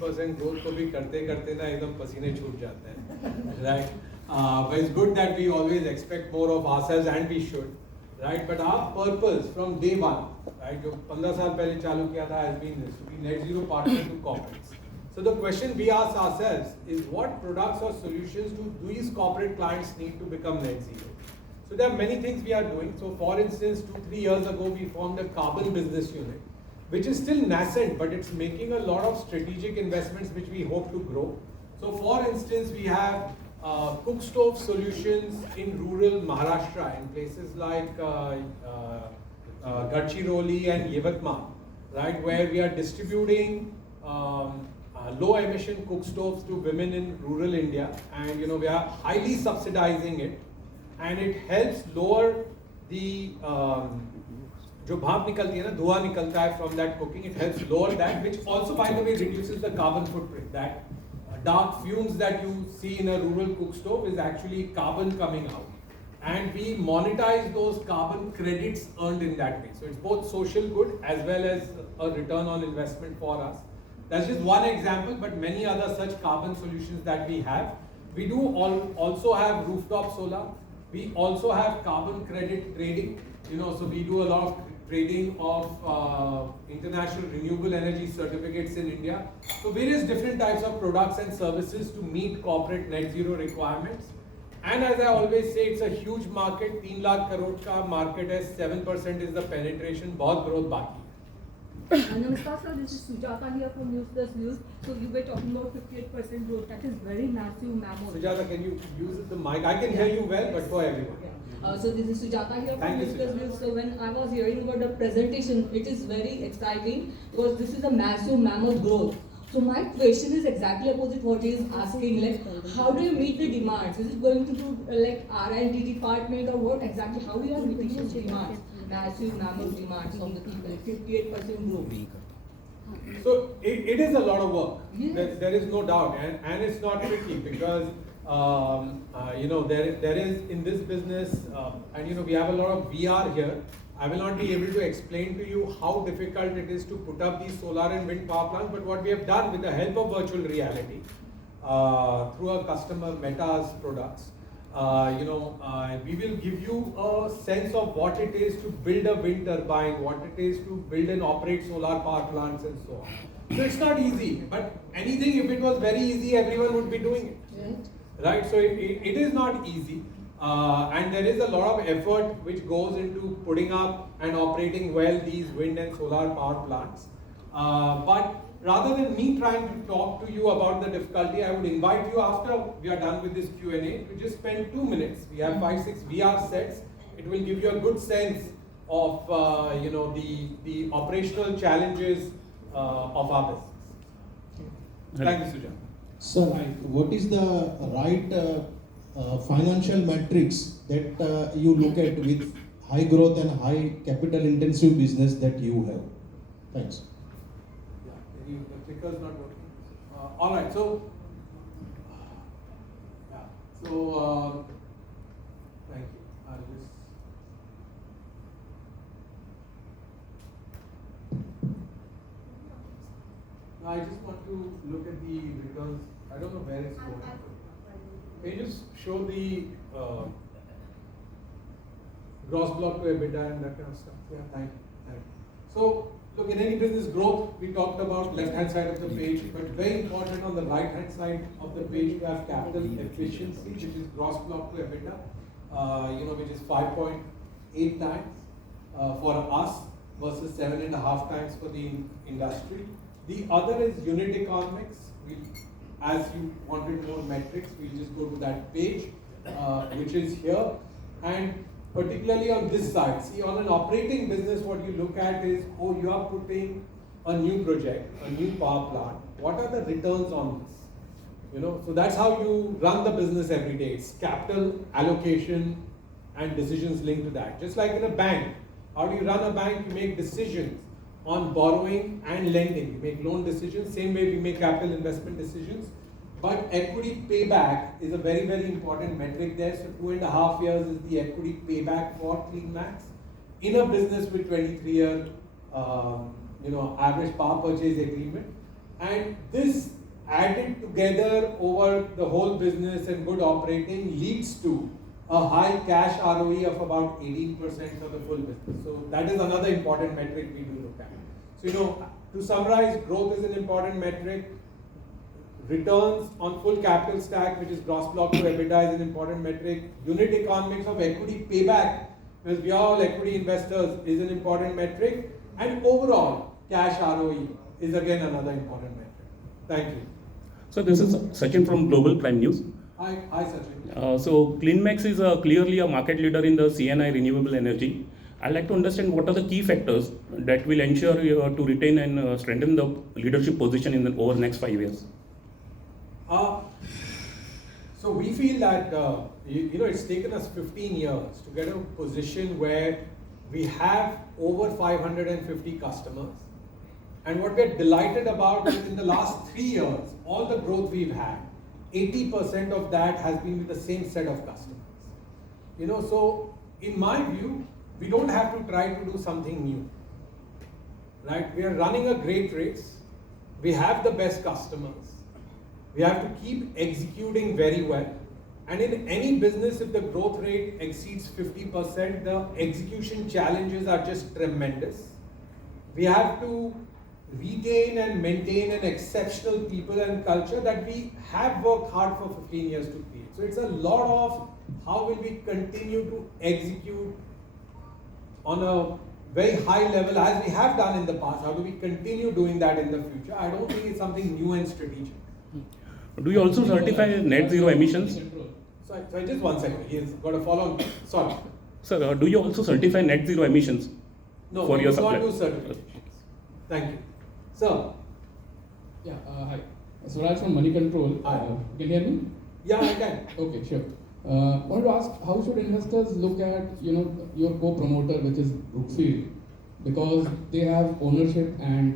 50% growth को भी करते करते ना एकदम पसीने छूट जाते हैं, right? But it's good that we always expect more of ourselves and we should, right? But our purpose from day one, right, जो 15 साल पहले चालू किया था, has been this, to be net zero partner to corporates. So the question we ask ourselves is, what products or solutions do these corporate clients need to become net zero? So there are many things we are doing. So for instance, 2-3 years ago, we formed a carbon business unit, which is still nascent, but it's making a lot of strategic investments which we hope to grow. So for instance, we have cook stove solutions in rural Maharashtra, in places like Gadchiroli and Yavatmal, right, where we are distributing low emission cook stoves to women in rural India, and we are highly subsidizing it, and it helps lower the जो भाप निकलती है ना, धुआं निकलता है from that cooking, it helps lower that, which also by the way reduces the carbon footprint. That dark fumes that you see in a rural cook stove is actually carbon coming out, and we monetize those carbon credits earned in that way. So it's both social good as well as a return on investment for us. That's just one example, but many other such carbon solutions that we have. We do also have rooftop solar. We also have carbon credit trading. So we do a lot of trading of international renewable energy certificates in India. So various different types of products and services to meet corporate net zero requirements. And as I always say, it's a huge market. 3 lakh crore ka market है, 7% is the penetration. बहुत growth बाकी है. Namaskar sir, this is Sujata here from News Plus News. So you were talking about 58% growth. That is very massive mammoth. Sujata, can you use the mic? I can hear you well, but for everyone. So this is Sujata here from News Plus News. So when I was hearing about the presentation, it is very exciting because this is a massive mammoth growth. So my question is exactly opposite what he is asking. Like, how do you meet the demands? Is it going to do like R&D department or what exactly? How you are meeting those demands? Massive mammoth demands from the people. 58% growth. So it is a lot of work. Yes. There is no doubt, and it's not tricky because there is in this business, and we have a lot of VR here. I will not be able to explain to you how difficult it is to put up these solar and wind power plants, but what we have done with the help of virtual reality through our customer Meta's products, we will give you a sense of what it is to build a wind turbine, what it is to build and operate solar power plants and so on. So it's not easy, but anything, if it was very easy, everyone would be doing it. Right? So it is not easy. And there is a lot of effort which goes into putting up and operating well these wind and solar power plants. But rather than me trying to talk to you about the difficulty, I would invite you, after we are done with this Q&A, to just spend 2 minutes. We have 5-6 VR sets. It will give you a good sense of the operational challenges of our business. Thank you, Sujata. Sir, what is the right financial metrics that you look at with high growth and high capital intensive business that you have? Thanks. Yeah, the clicker's not working. All right, so thank you. I just want to look at the returns. I don't know where it's going. Can you just show the gross block to EBITDA and that kind of stuff? Yeah, thank you. So, look, in any business growth, we talked about left-hand side of the page, but very important on the right-hand side of the page, we have capital efficiency, which is gross block to EBITDA, which is 5.8 times for us versus 7.5 times for the industry. The other is unit economics. As you wanted more metrics, we'll just go to that page, which is here. And particularly on this side, see, on an operating business, what you look at is, you are putting a new project, a new power plant. What are the returns on this? So that's how you run the business every day. It's capital allocation and decisions linked to that. Just like in a bank, how do you run a bank? You make decisions on borrowing and lending. You make loan decisions, same way we make capital investment decisions. But equity payback is a very, very important metric there. So 2.5 years is the equity payback for CleanMax. In a business with 23-year average power purchase agreement, And this added together over the whole business and good operating leads to a high cash ROE of about 18% for the full business. So that is another important metric we do look at. So to summarize, growth is an important metric. Returns on full capital stack, which is gross block to EBITDA, is an important metric. Unit economics of equity payback, because we are all equity investors, is an important metric. And overall, cash ROE is again another important metric. Thank you. So this is Sachin from Global Prime News. Hi Sachin. So CleanMax is clearly a market leader in the CNI renewable energy. I'd like to understand what are the key factors that will ensure to retain and strengthen the leadership position in over the next 5 years. So we feel that it's taken us 15 years to get a position where we have over 550 customers. And what we're delighted about is in the last 3 years, all the growth we've had, 80% of that has been with the same set of customers. So in my view, we don't have to try to do something new. Right? We are running a great race. We have the best customers. We have to keep executing very well. And in any business, if the growth rate exceeds 50%, the execution challenges are just tremendous. We have to retain and maintain an exceptional people and culture that we have worked hard for 15 years to create. So it's a lot of how will we continue to execute on a very high level as we have done in the past. How do we continue doing that in the future? I don't think it's something new and strategic. Do you also certify net zero emissions? Sorry, just 1 second. He's got a follow-on. Sorry. Sir, do you also certify net zero emissions? No, for we your do not supply? do certifications. Thank you. Sir. Yeah, hi. Swaraj from Money Control. Hi. Can you hear me? Yeah, I can. Okay, sure. Wanted to ask, how should investors look at your co-promoter, which is Brookfield, because they have ownership and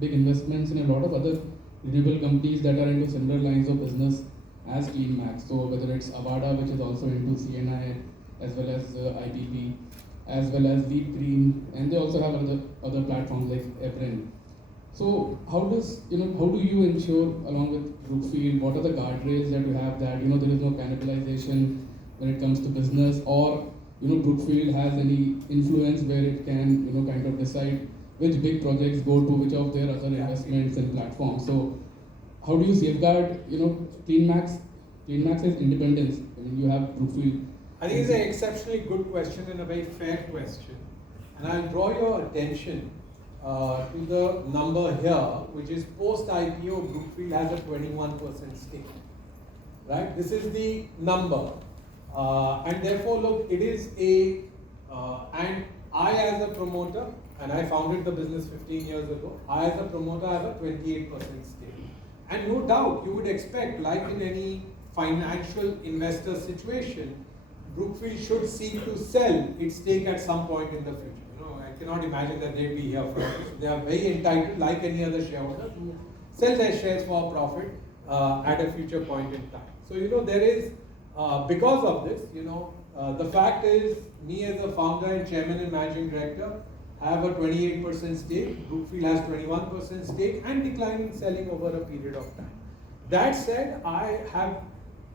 big investments in a lot of other renewable companies that are into similar lines of business as CleanMax. So whether it's Avada, which is also into CNI, as well as IPP, as well as Deep Green, and they also have other platforms like Evren. So how do you ensure, along with Brookfield, what are the guardrails that you have that there is no cannibalization when it comes to business, or Brookfield has any influence where it can kind of decide which big projects go to which of their other investments and platforms. So how do you safeguard CleanMax's independence? I mean, you have Brookfield. I think it's an exceptionally good question and a very fair question. And I'll draw your attention to the number here, which is post-IPO, Brookfield has a 21% stake. Right? This is the number. And therefore, look, it is and I as a promoter, and I founded the business 15 years ago, I as a promoter have a 28% stake. And no doubt, you would expect, like in any financial investor situation, Brookfield should seek to sell its stake at some point in the future. I cannot imagine that they'd be here forever. So they are very entitled, like any other shareholder, to sell their shares for a profit at a future point in time. So there is, because of this, the fact is, me as a founder and chairman and managing director have a 28% stake. Brookfield has 21% stake and declining selling over a period of time. That said, I have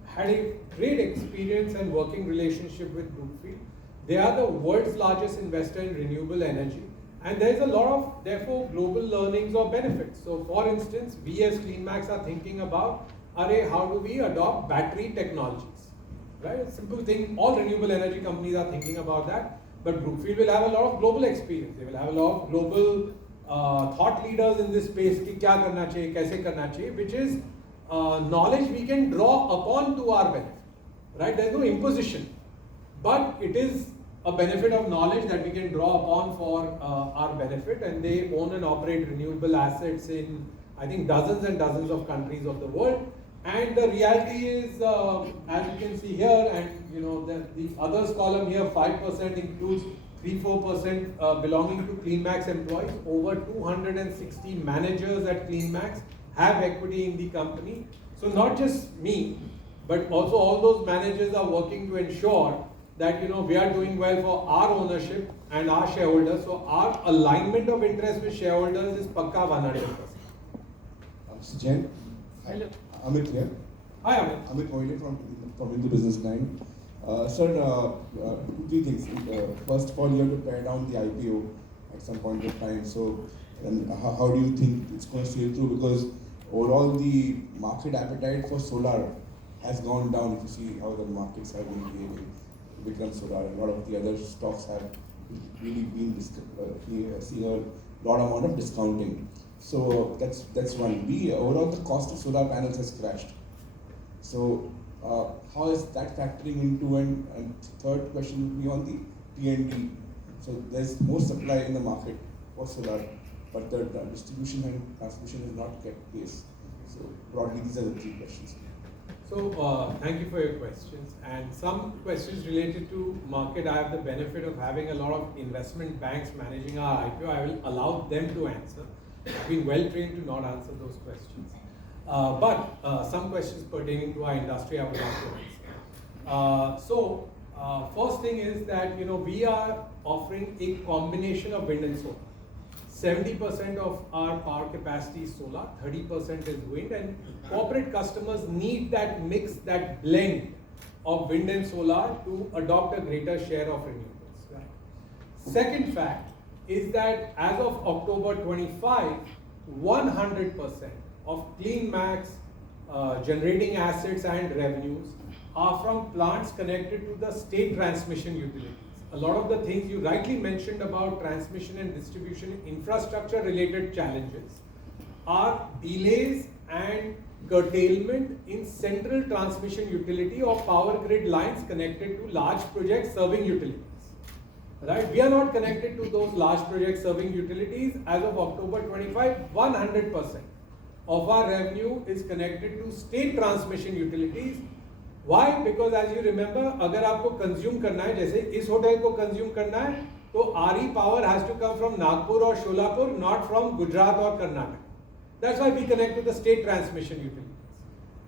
had a great experience and working relationship with Brookfield. They are the world's largest investor in renewable energy, and there is a lot of, therefore, global learnings or benefits. So, for instance, we as CleanMax are thinking about, how do we adopt battery technologies? Right? A simple thing, all renewable energy companies are thinking about that, but Brookfield will have a lot of global experience. They will have a lot of global thought leaders in this space, ki kya karna chahiye, kaise karna chahiye, which is knowledge we can draw upon to our benefit. Right? There is no imposition, but it is a benefit of knowledge that we can draw upon for our benefit, and they own and operate renewable assets in, I think, dozens and dozens of countries of the world. And the reality is, as you can see here, and the others column here, 5% includes 3-4% belonging to CleanMax employees. Over 260 managers at CleanMax have equity in the company. So not just me, but also all those managers are working to ensure that we are doing well for our ownership and our shareholders. So our alignment of interest with shareholders is pakka 100%. Jen. Hello. Amit here. Hi, Amit. Amit Moile from Hindu Business Line. Sir, two things. First of all, you have to pare down the IPO at some point of time. So, and how do you think it's going to sail through? Because overall, the market appetite for solar has gone down. If you see how the markets have been behaving, Vikram Solar, a lot of the other stocks have really been seeing a lot amount of discounting. So that's one. Overall, the cost of solar panels has crashed. So how is that factoring into? And third question would be on the T&D. So there's more supply in the market for solar, but the distribution and transmission has not kept pace. So broadly, these are the three questions. So thank you for your questions, and some questions related to market. I have the benefit of having a lot of investment banks managing our IPO. I will allow them to answer. I've been well trained to not answer those questions. But some questions pertaining to our industry I would like to answer. First thing is that we are offering a combination of wind and solar. 70% of our power capacity is solar, 30% is wind, and corporate customers need that mix, that blend of wind and solar to adopt a greater share of renewables. Right? Second fact is that as of October 25, 100% of Clean Max generating assets and revenues are from plants connected to the state transmission utilities. A lot of the things you rightly mentioned about transmission and distribution infrastructure related challenges are delays and curtailment in central transmission utility or power grid lines connected to large projects serving utilities. Right? We are not connected to those large projects serving utilities. As of October 25, 100% of our revenue is connected to state transmission utilities. Why? Because as you remember, अगर आपको consume करना है, जैसे इस hotel को consume करना है, तो RE power has to come from Nagpur or Sholapur, not from Gujarat or Karnataka. That's why we connect to the state transmission utilities,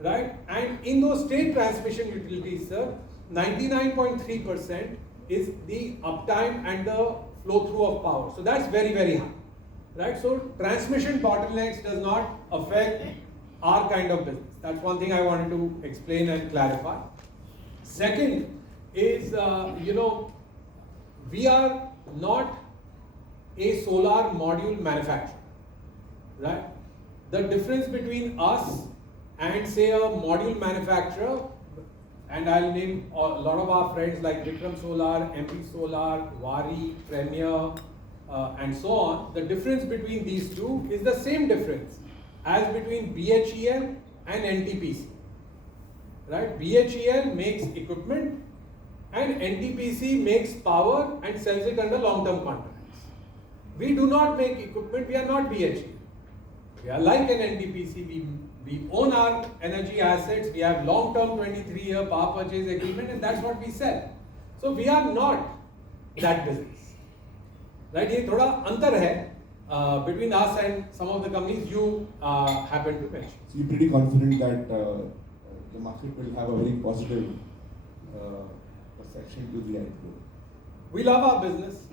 right? And in those state transmission utilities, sir, 99.3% is the uptime and the flow through of power. So that's very, very high, right? So transmission bottlenecks does not affect our kind of business. That's one thing I wanted to explain and clarify. Second is, we are not a solar module manufacturer, right? The difference between us and say a module manufacturer, and I'll name a lot of our friends like Vikram Solar, MP Solar, Wari, Premier, and so on. The difference between these two is the same difference as between BHEL and NTPC, right? BHEL makes equipment and NTPC makes power and sells it under long-term contracts. We do not make equipment, we are not BHEL. We are like an NTPC, we own our energy assets, we have long-term 23-year power purchase agreement, and that's what we sell. So we are not that business, right? ये थोड़ा अंतर है between us and some of the companies you happen to mention. So you're pretty confident that the market will have a very positive perception to the IPO. We love our business,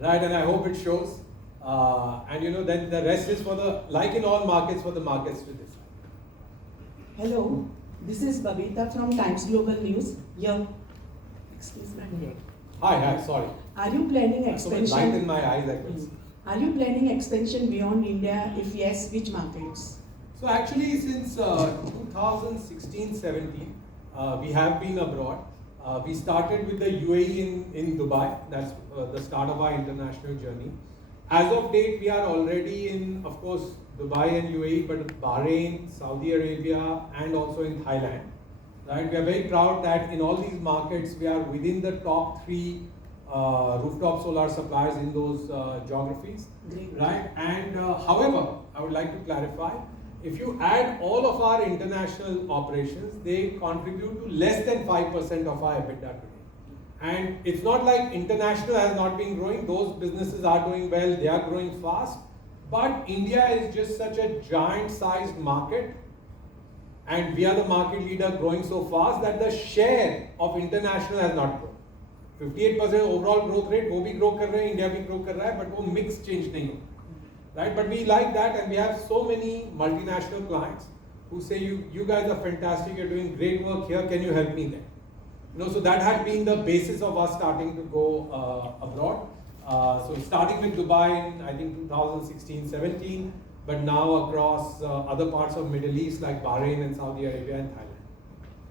right? And I hope it shows. And then the rest is like in all markets, for the markets to decide. Hello, this is Babita from Times Global News. Here, excuse me. Hi, sorry. Are you planning So much light in expansion? my eyes, I could see. Are you planning expansion beyond India? If yes, which markets? So actually, since 2016-17, we have been abroad. We started with the UAE in Dubai. That's the start of our international journey. As of date, we are already in, of course, Dubai and UAE, but Bahrain, Saudi Arabia, and also in Thailand. Right? We are very proud that in all these markets, we are within the top 3 rooftop solar suppliers in those geographies. Great. Right? And however, I would like to clarify, if you add all of our international operations, they contribute to less than 5% of our EBITDA today. And it's not like international has not been growing, those businesses are doing well, they are growing fast. But India is just such a giant sized market, and we are the market leader growing so fast that the share of international has not grown. 58% overall growth rate, वो भी grow कर रहे हैं, India भी grow कर रहा है, but वो mix change नहीं होगा. right? But we like that, and we have so many multinational clients who say, you guys are fantastic, you're doing great work here, can you help me there? So that had been the basis of us starting to go abroad. So starting with Dubai in, I think, 2016-17, but now across other parts of Middle East like Bahrain and Saudi Arabia and Thailand.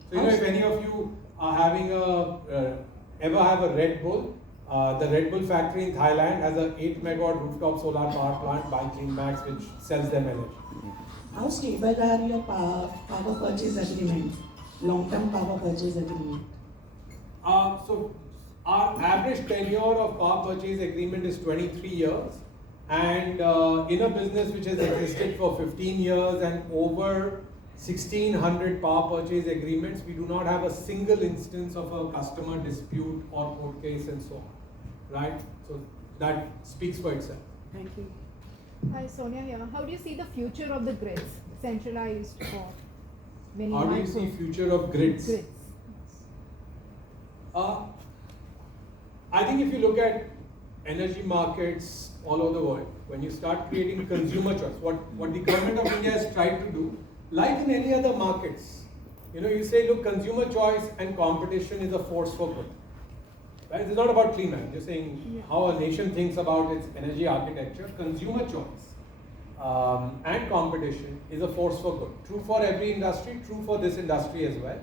So if any of you are having ever have a Red Bull, the Red Bull factory in Thailand has an 8 megawatt rooftop solar power plant by CleanMax, which sells them energy. How stable are your power purchase agreements, long-term power purchase agreement? So our average tenure of power purchase agreement is 23 years, and in a business which has existed for 15 years and over 1,600 power purchase agreements, we do not have a single instance of a customer dispute or court case and so on, right? So that speaks for itself. Thank you. Hi, Sonia here. How do you see the future of the grids, centralized or many How do you see future of grids? I think if you look at energy markets all over the world, when you start creating consumer choice, what the government of India has tried to do, like in any other markets, you say, look, consumer choice and competition is a force for good. Right? It's not about clean energy. You're saying how a nation thinks about its energy architecture. Consumer choice and competition is a force for good. True for every industry, true for this industry as well.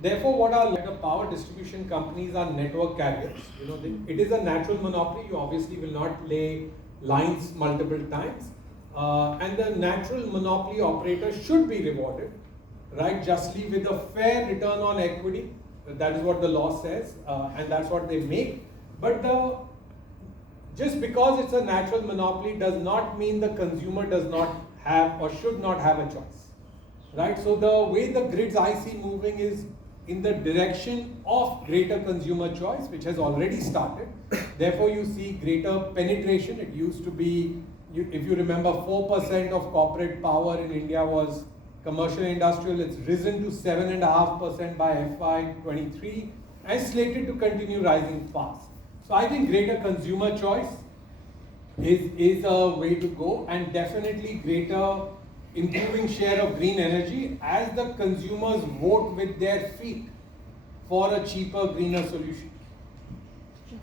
Therefore, what are like the power distribution companies are network carriers. It is a natural monopoly. You obviously will not lay lines multiple times. And the natural monopoly operator should be rewarded, right, justly with a fair return on equity. That is what the law says, and that's what they make. But just because it's a natural monopoly does not mean the consumer does not have or should not have a choice, right? So the way the grids I see moving is in the direction of greater consumer choice, which has already started. Therefore, you see greater penetration. It used to be, if you remember, 4% of corporate power in India was commercial industrial. It's risen to 7.5% by FY23 and slated to continue rising fast. So I think greater consumer choice is a way to go, and definitely greater improving share of green energy as the consumers vote with their feet for a cheaper, greener solution.